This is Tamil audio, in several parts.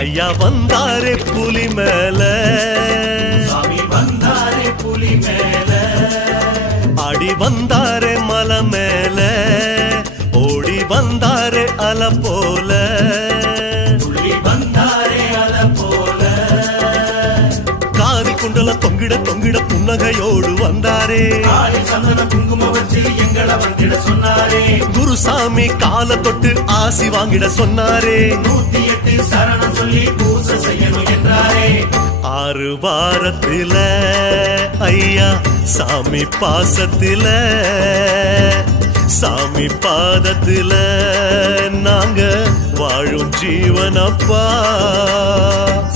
வந்தாரே புலி மேல. வந்தாரே புலி மேல. ஆடி வந்தாரே மலை மேல. ஓடி வந்தாரே அல புலி. புன்னகையோடு வந்தாரே. சந்தன குங்கும வச்சு எங்களை வந்திட சொன்னாரே. குருசாமி கால தொட்டு ஆசி வாங்கிட சொன்னாரே. நூத்தி எட்டு சரணம் சொல்லி பூசை செய்யணும் என்றாரே. ஆறு வாரத்தில ஐயா சாமி பாசத்தில சாமி பாதத்தில நாங்க வாழும் ஜீவனப்பா.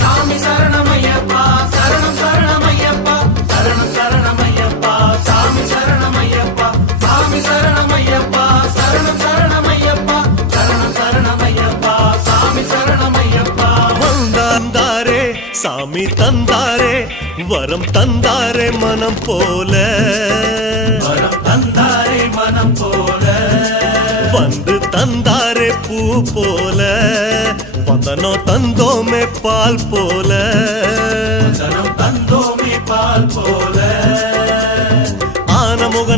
சாமி சாமி தந்தாரே வரம் தந்தாரே மனம் போல. வரம் தந்தாரே மனம் போல. வந்து தந்தாரே பூ போல. வந்தனோ தந்தோமே பால் போல. தந்தோமே பால் போல.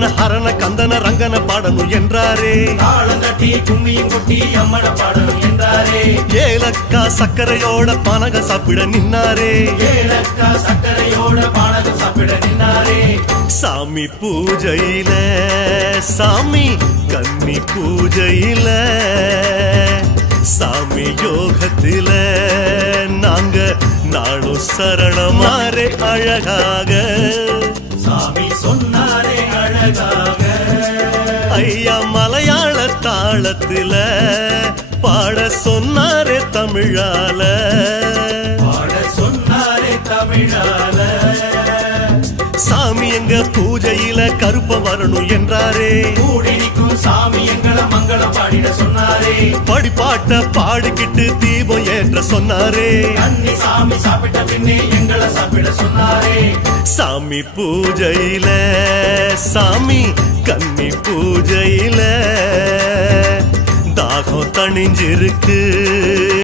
ஆனமுகன ஹரண கந்தன ரங்கன பாடணும் என்றாரே. தாளம் தட்டி கும்மியும் கொட்டி அம்மட பாடணும் என்றாரே. ஏலக்கா சக்கரையோட பனக சாப்பிட நின்னாரே. ஏலக்கா சக்கரையோட பானகம் சாப்பிட நின்னாரே. சாமி பூஜையில சாமி கன்னி பூஜையில சாமி யோகத்தில நாங்க நாளும் சரணமாரே அழகாக. தாளத்தில பாட சொன்னாரே தமிழால. பாட சொன்னாரே தமிழால. சாமி எங்க பூஜையில கருப்ப வரணும் என்றாரே. கூடி நிற்கும் சாமி எங்களை மங்களம் பாடிட சொன்னாரே. படிப்பாட்ட பாடிக்கிட்டு தீபம் ஏற்ற சொன்னாரே. அன்னி சாமி சாப்பிட்ட பின்னே எங்களை சாப்பிட சொன்னாரே. சாமி பூஜையில சாமி கன்னி பூஜையில தணிஞ்சிருக்கு.